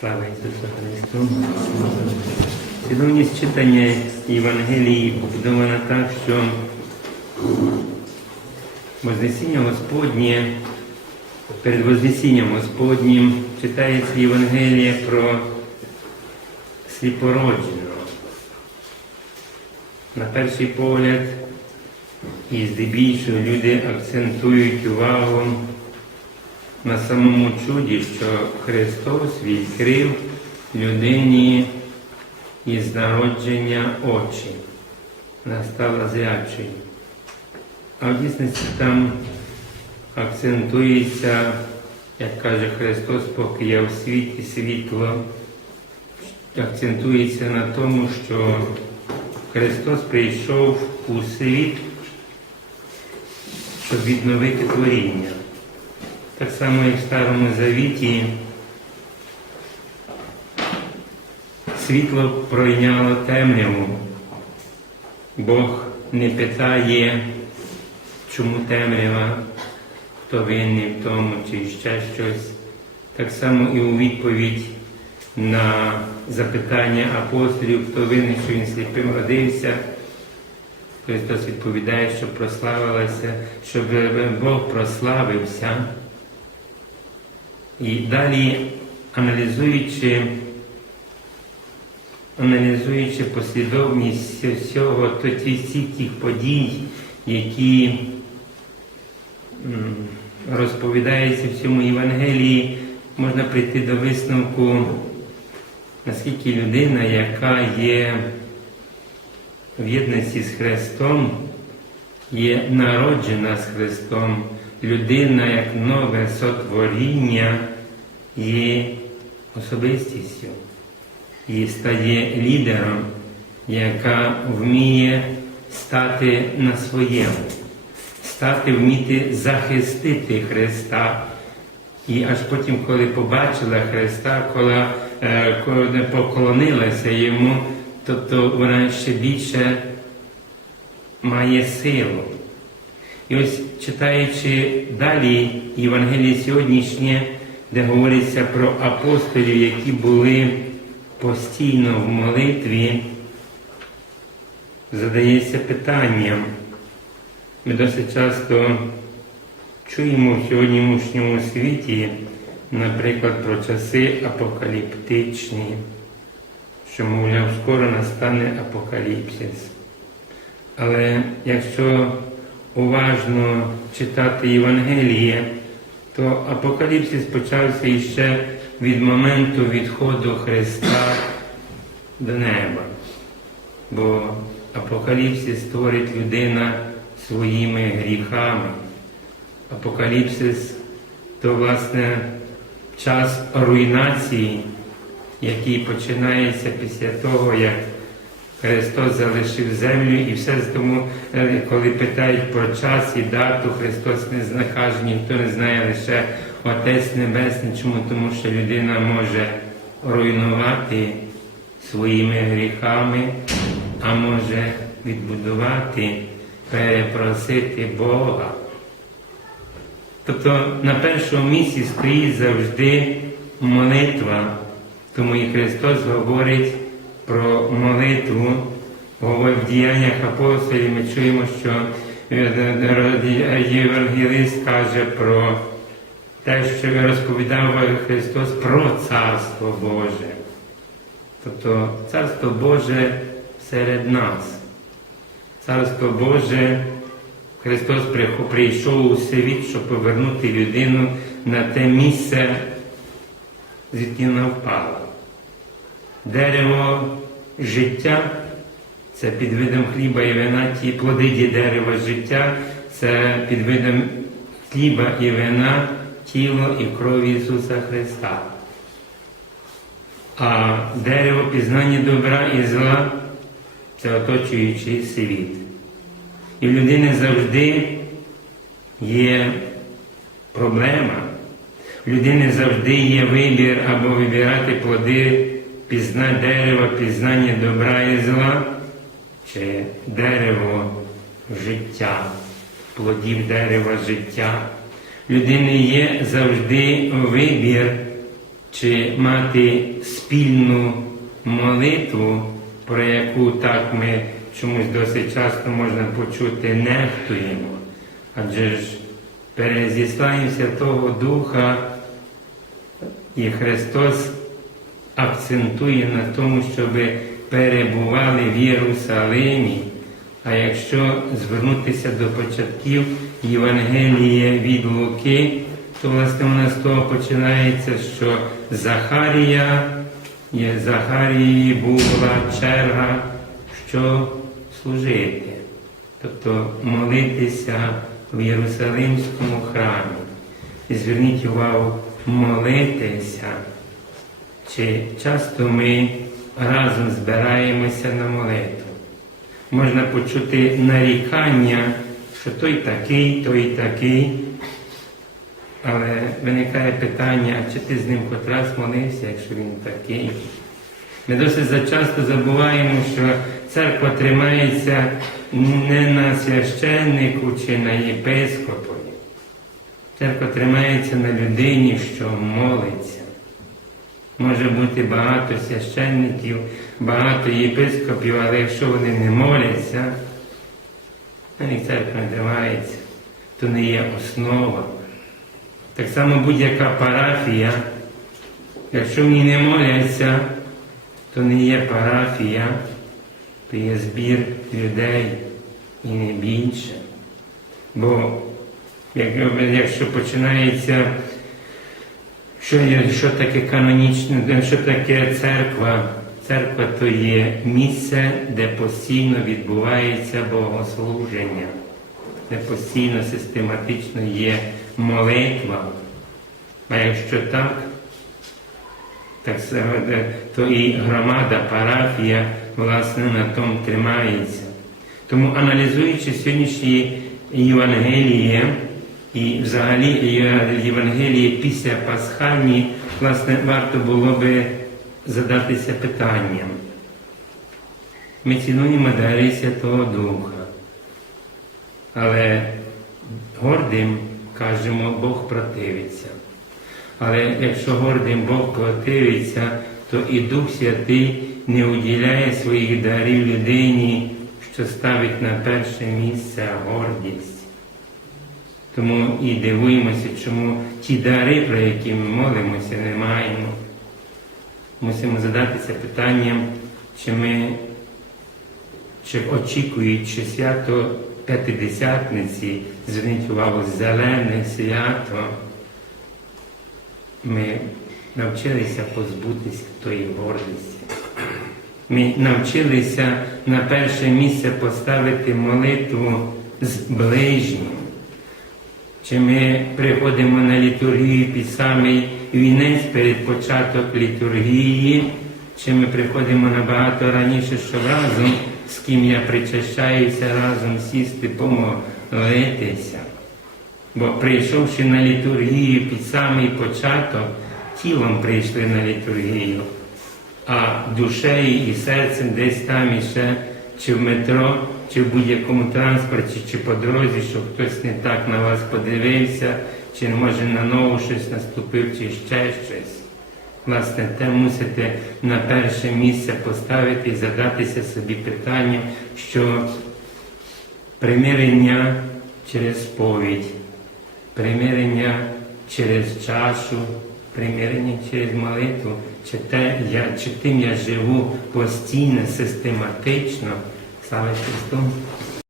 Слава Ісусу Христу! Свідомість читання Євангелії побудована так, що Вознесіння Господнє, перед Вознесінням Господнім читається Євангелія про сліпородженого. На перший погляд, і здебільшого люди акцентують увагу на самому чуді, що Христос відкрив людині із народження очі, настала зрячою. А в дійсності там акцентується, як каже Христос, поки я в світі світло, акцентується на тому, що Христос прийшов у світ, щоб відновити творіння. Так само, як в Старому Завіті світло пройняло темряву. Бог не питає, чому темрява, хто винний в тому чи ще щось. Так само і у відповідь на запитання апостолів, хто винний, що він сліпим родився. Христос відповідає, щоб прославилася, щоб Бог прославився. І далі, аналізуючи, аналізуючи послідовність всього, то ті всіх тих подій, які розповідаються в цьому Євангелії, можна прийти до висновку, наскільки людина, яка є в єдності з Христом, є народжена з Христом, людина як нове сотворіння є особистістю і стає лідером, яка вміє стати на своєму, стати вміти захистити Христа. І аж потім, коли побачила Христа, коли, е, поклонилася йому, тобто вона ще більше має силу. І ось читаючи далі Євангеліє сьогоднішнє, де говориться про апостолів, які були постійно в молитві, задається питанням. Ми досить часто чуємо в сьогоднішньому світі, наприклад, про часи апокаліптичні, що, мовляв, скоро настане апокаліпсис. Але якщо уважно читати Євангеліє, то апокаліпсис почався іще від моменту відходу Христа до неба. Бо апокаліпсис створить людина своїми гріхами. Апокаліпсис то, власне, час руйнації, який починається після того, як Христос залишив землю і все тому, е, коли питають про час і дату, Христос не знає, каже, ніхто не знає лише Отець Небесний, чому? Тому що людина може руйнувати своїми гріхами, а може відбудувати, перепросити Бога. Тобто на першому місці стоїть завжди молитва, тому і Христос говорить про молитву. В діяннях апостолів ми чуємо, що Євангелист каже про те, що розповідав Христос про Царство Боже. Тобто Царство Боже серед нас. Царство Боже, Христос прийшов у світ, щоб повернути людину на те місце, звідки вона впала. Дерево життя це під видом хліба і вина, ті плоди дерева життя, це під видом хліба і вина, тіло і кров Ісуса Христа. А дерево пізнання добра і зла це оточуючий світ. І в людини завжди є проблема. В людини завжди є вибір або вибирати плоди пізна дерева, пізнання добра і зла, чи дерево життя, плодів дерева життя. Людини є завжди вибір, чи мати спільну молитву, про яку так ми чомусь досить часто можна почути, нехтуємо. Адже ж перезісланням Святого Духа і Христос акцентує на тому, щоб перебували в Єрусалимі. А якщо звернутися до початків Євангелія від Луки, то власне у нас з того починається, що Захарія, Захарії була черга, що служити, тобто молитися в Єрусалимському храмі. І зверніть увагу, молитися. Чи часто ми разом збираємося на молитву? Можна почути нарікання, що той такий, той такий. Але виникає питання, чи ти з ним хоч раз молився, якщо він такий. Ми досить зачасто забуваємо, що церква тримається не на священнику чи на єпископові. Церква тримається на людині, що молиться. Може бути багато священників, багато єпископів, але якщо вони не моляться, на них церква не то не є основа. Так само будь-яка парафія, якщо в ній не моляться, то не є парафія, то є збір людей і не більше. Бо як- якщо починається, що, що таке канонічне, що таке церква? Церква то є місце, де постійно відбувається богослуження, де постійно систематично є молитва. А якщо так, так то і громада, парафія, власне, на тому тримається. Тому аналізуючи сьогоднішні Євангеліє і взагалі Євангеліє після Пасхальні, власне, варто було би задатися питанням. Ми цінуємо дари Святого Духа, але гордим, кажемо, Бог противиться. Але якщо гордим Бог противиться, то і Дух Святий не уділяє своїх дарів людині, що ставить на перше місце гордість. Тому і дивуємося, чому ті дари, про які ми молимося, не маємо. Мусимо задатися питанням, чи ми, чи очікуючи свято П'ятидесятниці, зверніть увагу, зелене свято, ми навчилися позбутися тої гордості. Ми навчилися на перше місце поставити молитву з ближнім. Чи ми приходимо на літургію під самий вінець перед початок літургії, чи ми приходимо набагато раніше, щоб разом, з ким я причащаюся, разом сісти, помолитися. Бо прийшовши на літургію під самий початок, тілом прийшли на літургію, а душею і серцем десь там іще, чи в метро, чи в будь-якому транспорті, чи по дорозі, щоб хтось не так на вас подивився, чи може на нову щось наступив, чи ще щось. Власне, те мусите на перше місце поставити і задатися собі питанням, що примирення через сповідь, примирення через чашу, примирення через молитву, чи, те, я, чи тим я живу постійно, систематично. Слава Христу!